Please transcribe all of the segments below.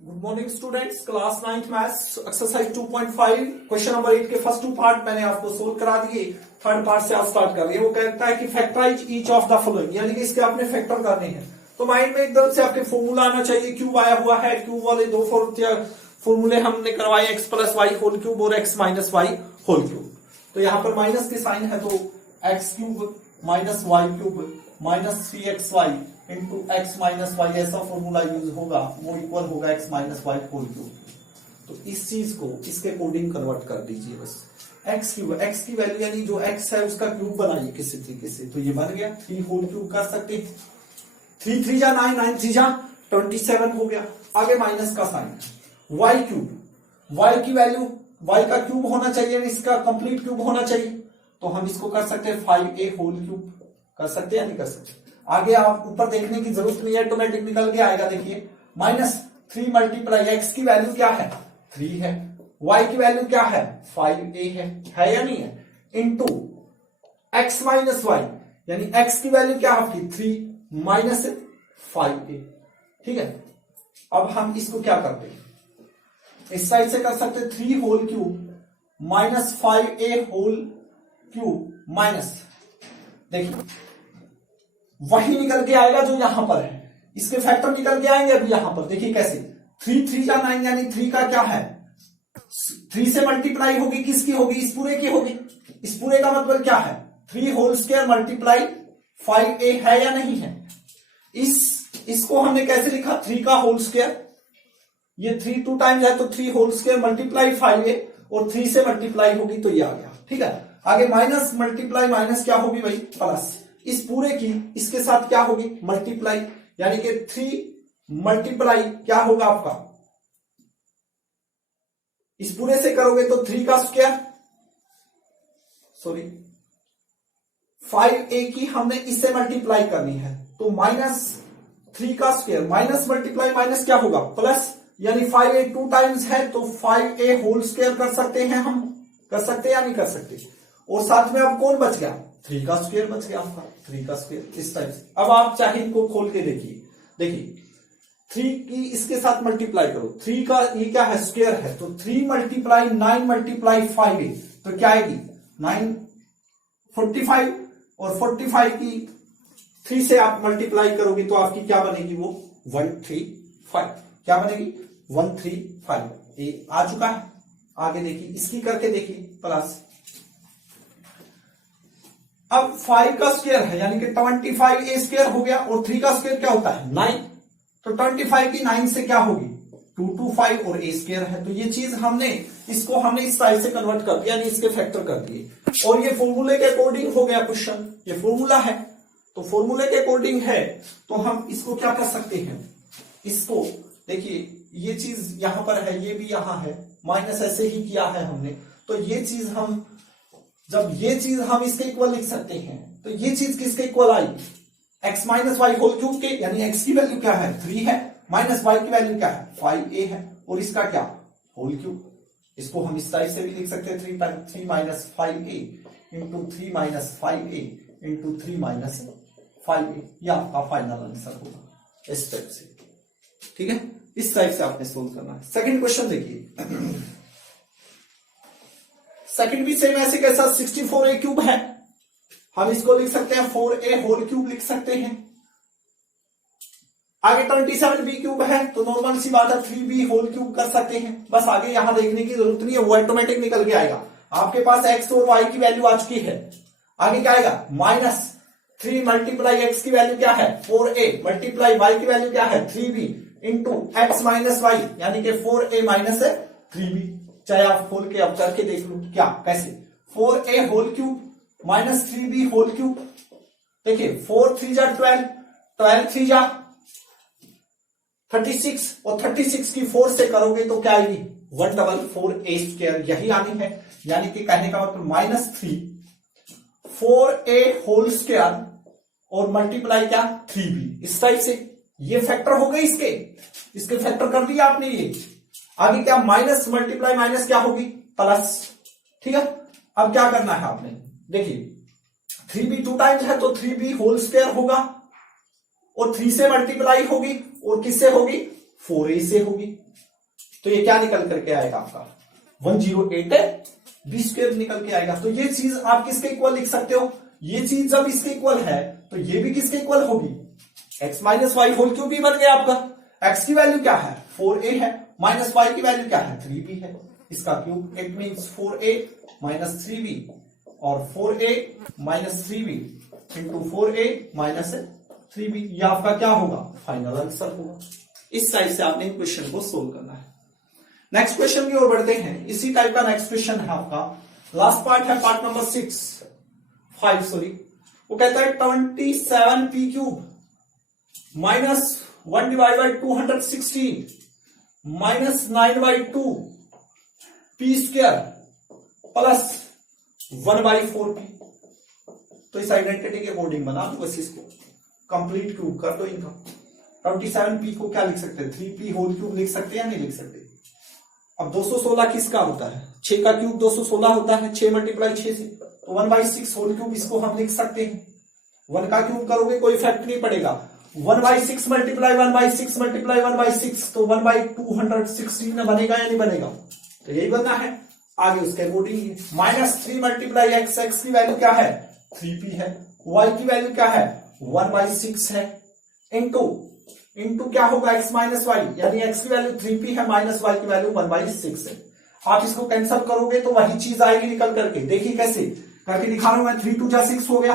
Good morning students, class 9th maths exercise 2.5 question number 8 के first 2 part मैंने आपको solve करा दिए। थर्ड पार्ट से आप स्टार्ट कर रहे हैं। वो कहता है कि factorize each of the following, यानी कि इसके आपने फैक्टर करने हैं। तो माइंड में एकदम से आपके फॉर्मूला आना चाहिए। क्यूब आया हुआ है, क्यूब वाले दो फॉर्मूले हमने करवाए, x plus y whole cube और x minus y whole cube. तो यहाँ पर माइनस के साइन है, तो x cube minus y cube minus 3xy into x minus y ऐसा फॉर्मूला यूज होगा, वो इक्वल होगा x minus y whole cube. तो इस चीज को इसके कोडिंग कन्वर्ट कर दीजिए बस। एक्स क्यूब, एक्स की वैल्यू यानी जो एक्स है उसका क्यूब बनाइए किसी तरीके से, तो ये बन गया 3 होल क्यूब कर सकते हैं। 3 3 जा 9, 9 3 जा 27 हो गया। आगे माइनस का साइन, वाई क्यूब, वाई की वैल्यू वाई का क्यूब होना चाहिए, इसका कंप्लीट क्यूब होना चाहिए। तो हम इसको कर सकते हैं 5a होल क्यूब, कर सकते हैं या नहीं कर सकते। आगे आप ऊपर देखने की जरूरत नहीं है, ऑटोमेटिक निकल के आएगा। देखिए माइनस 3 मल्टीप्लाई एक्स की वैल्यू क्या है 3 है, वाई की वैल्यू क्या है 5a है या नहीं है, इंटू एक्स माइनस वाई यानी एक्स की वैल्यू क्या आपकी 3 माइनस 5a। ठीक है, अब हम इसको क्या करते हैं, इस साइड से कर सकते 3 whole cube minus 5a whole cube minus, देखिए वही निकल के आएगा जो यहां पर है, इसके फैक्टर निकल के आएंगे अभी यहां पर। देखिए कैसे, 3 3 जा 9 यानी 3 का क्या है 3 से मल्टीप्लाई होगी, किसकी होगी इस पूरे की होगी। इस पूरे का मतलब क्या है 3 होल स्क्वायर मल्टीप्लाई 5a है या नहीं है। इसको हमने कैसे लिखा 3 का होल स्क्वायर, ये 3 2 टाइम्स है तो 3 होल स्क्वायर मल्टीप्लाई 5a और 3 से मल्टीप्लाई होगी तो ये आ गया। ठीक है, आगे माइनस मल्टीप्लाई माइनस क्या होगी भाई प्लस, इस पूरे की इसके साथ क्या होगी मल्टीप्लाई, यानी कि 3 मल्टीप्लाई क्या होगा आपका, इस पूरे से करोगे तो 3 का स्क्वायर, सॉरी 5a की हमने इससे मल्टीप्लाई करनी है, तो माइनस 3 का स्क्वायर माइनस मल्टीप्लाई माइनस क्या होगा प्लस, यानी 5a 2 टाइम्स है तो 5a होल स्क्वायर कर सकते हैं हम, कर सकते हैं या नहीं कर सकते। और साथ में अब कौन बच गया 3 का स्क्वायर बच गया आपका, 3 का स्क्वायर इस टाइप से। अब आप चाहे इनको खोल के देखिए, देखिए 3 की इसके साथ मल्टीप्लाई करो, 3 का ये क्या है स्क्वायर है, तो 3 मल्टीप्लाई 9 मल्टीप्लाई 5a तो क्या आएगी 9 45, और 45 की 3 से आप मल्टीप्लाई करोगे तो आपकी क्या बनेगी वो 135, क्या बनेगी 135। ये आ चुका है। आगे देखिए इसकी करके देखिए प्लस, अब 5 का स्क्वायर है यानी कि 25a स्क्वायर हो गया, और 3 का स्क्वायर क्या होता है 9, तो 25 की 9 से क्या होगी 225 और a स्क्वायर है। तो ये चीज हमने हमने इस साइड से कन्वर्ट कर दिया, यानी इसके फैक्टर कर दिए, और ये फॉर्मूले के अकॉर्डिंग हो गया क्वेश्चन। ये फॉर्मूला है तो फॉर्मूले के अकॉर्डिंग है, तो हम इसको क्या कर सकते हैं, इसको देखिए ये चीज यहां पर है, ये भी यहां है, माइनस ऐसे ही किया है हमने, तो ये चीज हम जब ये चीज हम इसके इक्वल लिख सकते हैं, तो ये चीज किसके इक्वल आई x minus y whole cube के, यानी एक्स की वैल्यू क्या है 3 है, माइनस वाई की वैल्यू क्या है 5a है, और इसका क्या होल क्यूब। इसको हम इस टाइप से भी लिख सकते हैं 3 minus 5a into 3 minus 5a into 3 minus 5a, यह आपका फाइनल आंसर होगा इस टाइप से। ठीक है, इस टाइप से आपने सोल्व करना है। सेकंड क्वेश्चन देखिए, सेकंड भी सेम ऐसे कैसा 64a क्यूब है, हम इसको लिख सकते हैं 4a होल क्यूब लिख सकते हैं। आगे 27b क्यूब है तो नॉर्मल सी बात है 3b होल क्यूब कर सकते हैं। बस आगे यहां देखने की जरूरत नहीं है, वो ऑटोमेटिक निकल के आएगा। आपके पास x और y की वैल्यू आ चुकी है, आगे क्या आएगा माइनस 3 मल्टीप्लाई x की वैल्यू क्या है 4a मल्टीप्लाई y की वैल्यू क्या है 3b into x minus Y यानी कि 4a माइनस 3b। चाहे आप खोल के अब करके देख लो क्या कैसे, 4a whole cube minus 3b whole cube. देखिए 4 3 जा 12, 12 3 जा 36, और 36 की 4 से करोगे तो क्या आएगी 144a स्क्वायर, यही आनी है। यानी कि कहने का मतलब माइनस 3 4a होल स्क्वायर और मल्टीप्लाई क्या 3b, इस टाइप से ये फैक्टर हो गए इसके फैक्टर कर दिया आपने। ये आगे क्या माइनस मल्टीप्लाई माइनस क्या होगी प्लस। ठीक है, अब क्या करना है आपने, देखिए 3b 2 टाइम्स है तो 3b होल स्क्वायर होगा, और 3 से मल्टीप्लाई होगी और किससे होगी 4a से होगी। तो ये क्या निकल करके आएगा आपका 108 बी स्क्वायर निकल के आएगा। तो ये चीज आप किसके इक्वल लिख सकते हो, ये चीज जब इसके इक्वल है तो ये भी किसके इक्वल होगी, x minus y whole cube भी बन गया आपका। x की वैल्यू क्या है 4a है, माइनस y की वैल्यू क्या है 3b है, इसका cube it means 4a minus 3b और 4a minus 3b into 4a minus 3b, ये आपका क्या होगा फाइनल आंसर होगा। इस टाइप से आपने क्वेश्चन को सोल्व करना है। नेक्स्ट क्वेश्चन की ओर बढ़ते हैं। इसी टाइप का नेक्स्ट क्वेश्चन है आपका, लास्ट पार्ट है पार्ट नंबर 5 सॉरी। वो कहता है 27p cube minus 1 divide by 216 minus 9/2 p square plus 1/4p। तो इस आइडेंटिटी के अकॉर्डिंग बना दो बस, इसको कंप्लीट क्यूब कर दो इनका। 27p को क्या लिख सकते हैं 3p होल क्यूब लिख सकते हैं या नहीं लिख सकते। अब 216 किसका होता है, 6 का क्यूब 216 होता है, 6 मल्टीप्लाई 6 से, तो 1/6 होल क्यूब इसको हम लिख सकते हैं। 1 का क्यूब करोगे कोई इफेक्ट नहीं पड़ेगा, 1/6 मल्टीप्लाई 1/6 मल्टीप्लाई 1/6 तो 1/216 बनेगा या नहीं बनेगा, तो यही बनना है। आगे उसके according minus 3 multiply x, x की वैल्यू क्या है 3p है, y की वैल्यू क्या है 1/6 है, इंटू क्या होगा x माइनस वाई, यानी x की वैल्यू 3p है, माइनस y की वैल्यू 1/6 है। आप इसको कैंसिल करोगे तो वही चीज आएगी निकल करके। देखिए कैसे करके दिखा रहा हूं मैं, 3 2 जा 6 हो गया।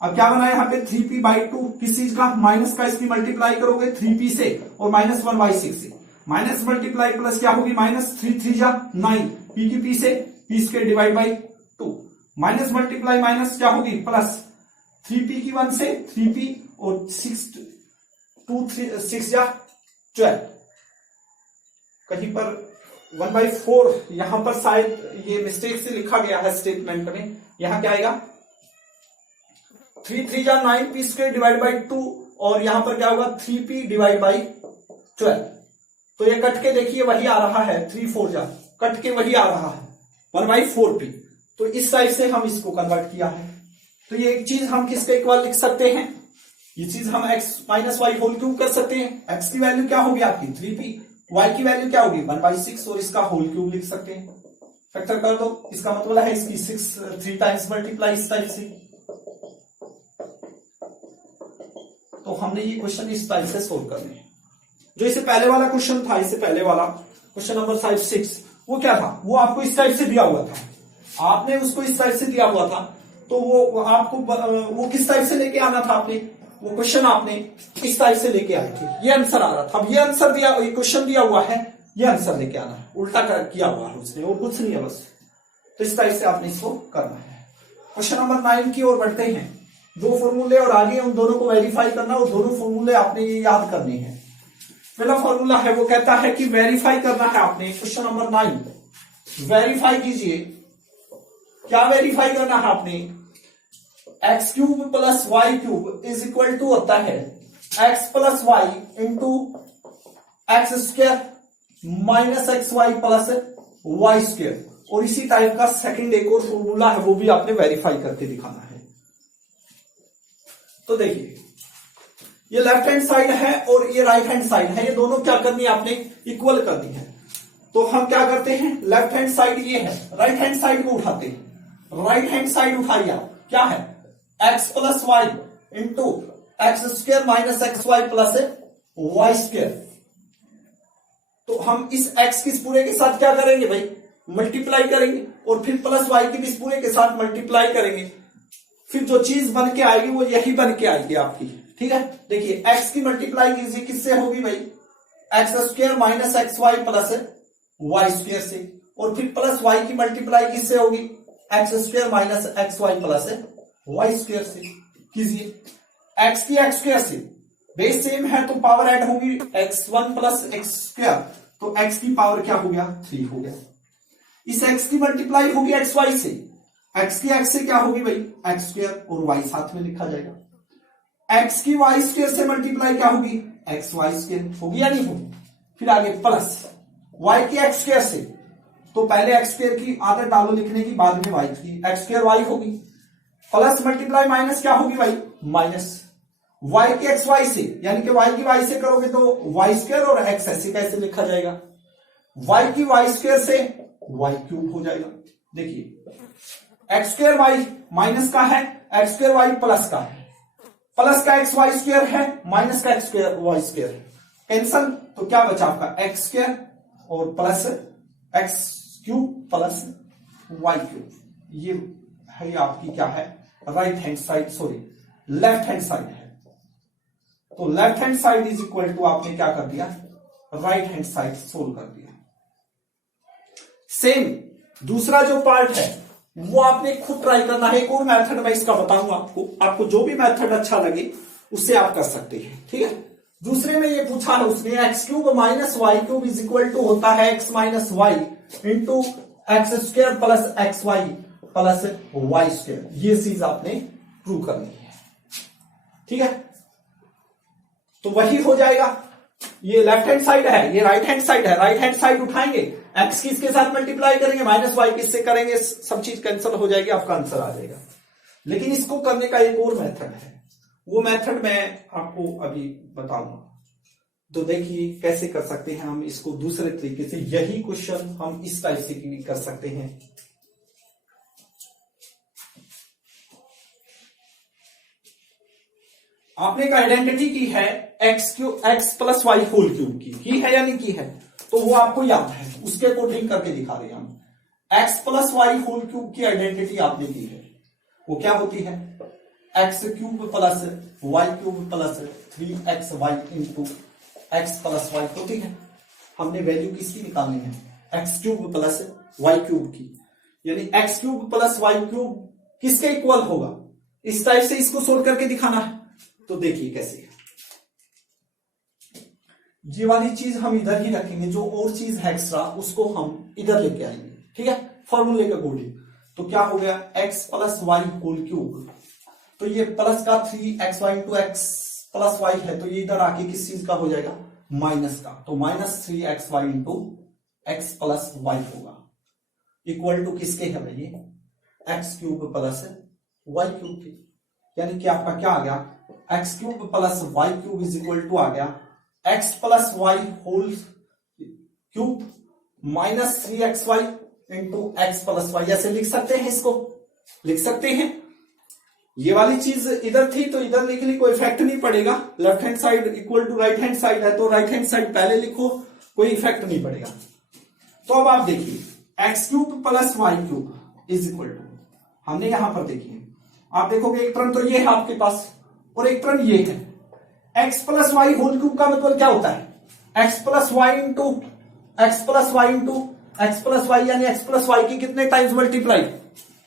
अब क्या बना यहाँ पे 3p/2 किस चीज का, माइनस का, इसकी मल्टीप्लाई करोगे 3p से और माइनस 1/6 से, माइनस मल्टीप्लाई प्लस क्या होगी माइनस 3 3 जा 9, p की p से p square divide by 2, minus multiply minus क्या होगी प्लस 3p की 1 से 3p और 6 2 3 6 जा 12, कहीं पर 1/4 यहां पर शायद ये मिस्टेक से लिखा गया है स्टेटमेंट में। यहां क्या आएगा 3 3 जा 9 p स्क्वायर डिवाइड बाई 2 और यहां पर क्या होगा 3p डिवाइड बाई 12। तो ये कट के देखिए वही आ रहा है, 3 4 जा कट के वही आ रहा है 1/4p। तो इस टाइप से हम इसको कन्वर्ट किया है। तो ये एक चीज हम किसके इक्वल लिख सकते हैं, ये चीज हम x minus y whole cube कर सकते हैं। x की वैल्यू क्या होगी आपकी 3p, y की वैल्यू क्या होगी 1/6 और इसका होल क्यूब लिख सकते हैं। फैक्टर कर दो, इसका मतलब है इसकी 3 टाइम्स मल्टीप्लाई इस टाइप से। तो हमने ये क्वेश्चन इस टाइप से सोल्व करने हैं। जो इससे पहले वाला क्वेश्चन था, इससे पहले वाला क्वेश्चन नंबर 6 वो क्या था, वो आपको इस टाइप से दिया हुआ था, आपने उसको इस टाइप से दिया हुआ था। तो वो आपको वो किस टाइप से लेके आना था, आपने वो क्वेश्चन आपने इस टाइप से लेके आए थे, ये आंसर आ रहा था। अब ये आंसर दिया, ये क्वेश्चन दिया हुआ है, ये आंसर लेके आना है, उल्टा किया हुआ है उसने, और कुछ नहीं है बस। तो इस टाइप से आपने इसको करना है। क्वेश्चन नंबर 9 की ओर बढ़ते हैं। 2 फॉर्मूले और आगे उन दोनों को वेरीफाई करना, और दोनों फॉर्मूले आपने ये याद करने हैं। पहला फॉर्मूला है वो कहता है कि वेरीफाई करना है आपने, क्वेश्चन नंबर 9 वेरीफाई कीजिए। क्या वेरीफाई करना है आपने, x cube plus y cube is equal to होता है x plus y into x square minus x y plus y square. और इसी टाइप का सेकंड एक और फॉर्मूला है, वो भी आपने वेरीफाई करके दिखाना है। तो देखिए ये लेफ्ट हैंड साइड है और ये राइट हैंड साइड है, ये दोनों क्या करनी है आपने इक्वल करनी है। तो हम क्या करते हैं, लेफ्ट हैंड साइड ये है, राइट हैंड साइड को उठाते हैं। राइट हैंड साइड उठाइए आप, क्या है x plus y into x square minus x y plus y square. तो हम इस एक्स किस पूरे के साथ क्या करेंगे भाई मल्टीप्लाई करेंगे, और फिर प्लस वाई की भी इस पूरे के साथ मल्टीप्लाई करेंगे। फिर जो चीज बन के आएगी वो यही बन के आएगी आपकी, ठीक है। देखिए एक्स की मल्टीप्लाई कीजिए, किससे होगी भाई x square minus x y plus y square से, और फिर प्लस वाई की मल्टीप्लाई किससे होगी x square minus x y plus y square से कीजिए। एक्स की एक्स स्क्वायर से बेस सेम है तो पावर ऐड होगी x1 प्लस एक्स स्क्वायर, तो x की पावर क्या हो गया 3 हो गया। इस x की मल्टीप्लाई होगी एक्स वाई से, x की x से क्या होगी भाई एक्स स्क्वायर और y साथ में लिखा जाएगा। x की वाई स्क्वायर से मल्टीप्लाई क्या होगी एक्स वाई स्क्वायर होगी या नहीं होगी। फिर आगे प्लस y की एक्स स्क्वायर से, तो पहले एक्स स्क्वायर की आदत डालो लिखने की, बाद में y की एक्स स्क्वायर y होगी, प्लस मल्टीप्लाई माइनस क्या होगी भाई माइनस, y की एक्स वाई से, यानी कि y की y से करोगे तो y स्क्वायर और x ऐसे कैसे लिखा जाएगा, y की y स्क्वायर से y क्यूब हो जाएगा। देखिए एक्स स्क्वायर वाई माइनस का है, एक्स स्क्वायर वाई प्लस का है, प्लस का एक्स वाई स्क्वायर है, माइनस का एक्स स्क्वायर वाई स्क्वायर है, कैंसल। तो क्या बचा आपका एक्स स्क्वायर और plus x cube plus y cube. ये है आपकी क्या है, right hand side, sorry left hand side है। तो left hand side is equal to आपने क्या कर दिया, राइट हैंड साइड सोल्व कर दिया। सेम दूसरा जो पार्ट है वो आपने खुद ट्राई करना है। एक और मेथड मैं इसका बताऊंगा आपको, आपको जो भी मेथड अच्छा लगे उससे आप कर सकते हैं, ठीक है। दूसरे में ये पूछा है उसने, x cube minus y cube is equal to होता है x minus y into x square plus x y plus y square. ये चीज आपने प्रूव करनी है, ठीक है। तो वही हो जाएगा, ये लेफ्ट हैंड साइड है, ये राइट हैंड साइड है, राइट हैंड साइड उठाएंगे, एक्स की इसके साथ मल्टीप्लाई करेंगे, माइनस वाई किससे करेंगे, सब चीज कैंसिल हो जाएगी, आपका आंसर आ जाएगा। लेकिन इसको करने का एक और मेथड है, वो मेथड मैं आपको अभी बताऊंगा। तो देखिए कैसे कर सकते हैं हम इसको दूसरे तरीके से। यही क्वेश्चन हम इस टाइप से भी कर सकते हैं। आपने एक आइडेंटिटी की है x plus y whole cube की है या नहीं की है, तो वो आपको याद है, उसके अकॉर्डिंग करके दिखा रहे हैं हम। X plus y whole cube की आइडेंटिटी आपने की है, वो क्या होती है, x cube plus y cube plus 3xy into x plus y होती है। हमने वैल्यू किसकी निकालनी है, x cube plus y cube की, यानी x cube plus y cube किसके इक्वल होगा, इस टाइप से इसको सोल्व करके दिखाना है। तो देखिए कैसे, ये वाली चीज हम इधर ही रखेंगे, जो और चीज है एक्स्ट्रा उसको हम इधर लेके आएंगे, ठीक है, फॉर्मूले के अकॉर्डिंग। तो क्या हो गया, x plus y whole cube, तो ये प्लस का 3xy into x plus Y है, तो ये इधर आके किस चीज का हो जाएगा, माइनस का, तो minus 3xy into x plus y होगा, इक्वल टू किसके है भाई, x cube plus y cube की। यानी कि आपका क्या आ गया, x cube plus y cube is equal to आ गया x plus y whole cube minus 3xy into x plus y. ऐसे लिख सकते हैं, इसको लिख सकते हैं। ये वाली चीज इधर थी तो इधर लिख ली, कोई इफेक्ट नहीं पड़ेगा। Left hand side equal to right hand side है, तो राइट हैंड साइड पहले लिखो, कोई इफेक्ट नहीं पड़ेगा। तो अब आप देखिए, x cube plus y cube is equal to, हमने यहां पर देखिए, आप देखोगे एक टर्म तो ये है आपके पास और एक टर्म ये है। X plus y whole cube का मतलब क्या होता है, x plus y into x plus y into x plus y, यानी एक्स प्लस वाई की कितने टाइम्स मल्टीप्लाई,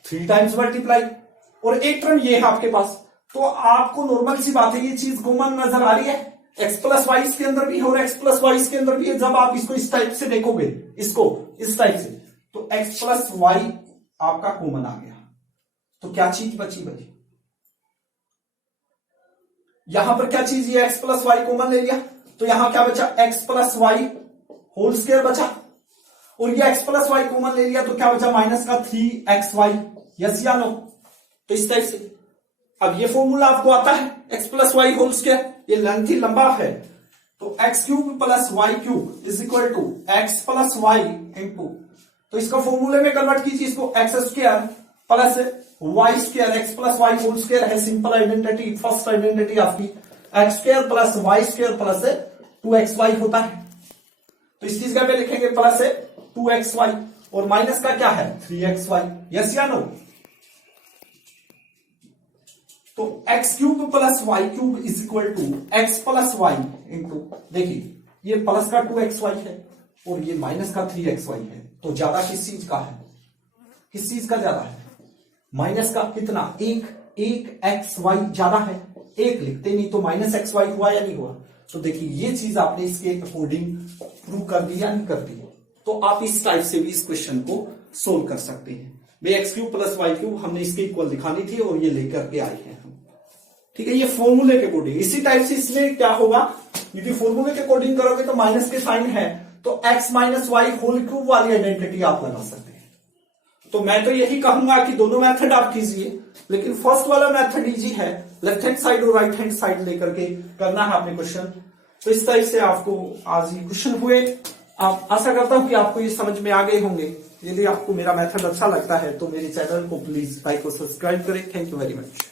3 टाइम्स मल्टीप्लाई। और एक टर्म ये है आपके पास, तो आपको नॉर्मल सी बात है, ये चीज कॉमन नजर आ रही है, एक्स प्लस वाई इसके अंदर भी है और एक्स प्लस वाई इसके अंदर भी है। जब आप इसको इस टाइप से देखोगे, इसको इस टाइप से, तो एक्स प्लस वाई आपका कॉमन आ गया। तो क्या चीज बची भाई, यहां पर क्या चीज, ये एक्स प्लस वाई कॉमन ले लिया, तो यहां क्या बचा, x plus y whole square बचा, और ये एक्स प्लस वाई कॉमन ले लिया तो क्या बचा, माइनस का 3xy, यस या नो। तो इस टाइप से अब ये फॉर्मूला आपको आता है, x plus y whole square, ये लेंथी लंबा है, तो x cube plus y cube is equal to x plus y into, तो इसका फॉर्मूले में कन्वर्ट कीजिए, इसको x square plus y square, x plus y whole square है, सिंपल आइडेंटिटी, फर्स्ट आइडेंटिटी आपकी x square plus y square plus 2xy होता है। तो इस चीज का पे लिखेंगे प्लस 2xy और माइनस का क्या है 3xy, यस या नो। तो x cube plus y cube is equal to x plus y into, देखिए ये प्लस का 2xy है और ये माइनस का 3xy है, तो ज्यादा किस चीज का है, किस चीज का ज्यादा है, माइनस का। कितना, एक xy ज्यादा है, एक लिखते नहीं तो माइनस xy हुआ या नहीं हुआ। तो देखिए ये चीज आपने इसके अकॉर्डिंग प्रूव कर दी या नहीं कर दी, तो आप इस टाइप से भी इस क्वेश्चन को सोल्व कर सकते हैं। भाई x cube plus y cube हमने इसके इक्वल दिखानी थी और ये लेकर के आए हैं हम, ठीक है, ये फॉर्मूले के अकॉर्डिंग। इसी टाइप से इसमें क्या होगा, यदि फॉर्मूले के अकॉर्डिंग करोगे तो माइनस के साइन है, तो x minus y whole cube वाली आइडेंटिटी आप लगा सकते हैं। तो मैं तो यही कहूंगा कि दोनों मेथड आप कीजिए, लेकिन फर्स्ट वाला मेथड इजी है, लेफ्ट हैंड साइड और राइट हैंड साइड लेकर के करना है आपने क्वेश्चन। तो इस तरह से आपको आज ये क्वेश्चन हुए। आप आशा करता हूं कि आपको ये समझ में आ गए होंगे। यदि आपको मेरा मेथड अच्छा लगता है तो मेरे चैनल को प्लीज लाइक और सब्सक्राइब करें। Thank you very much.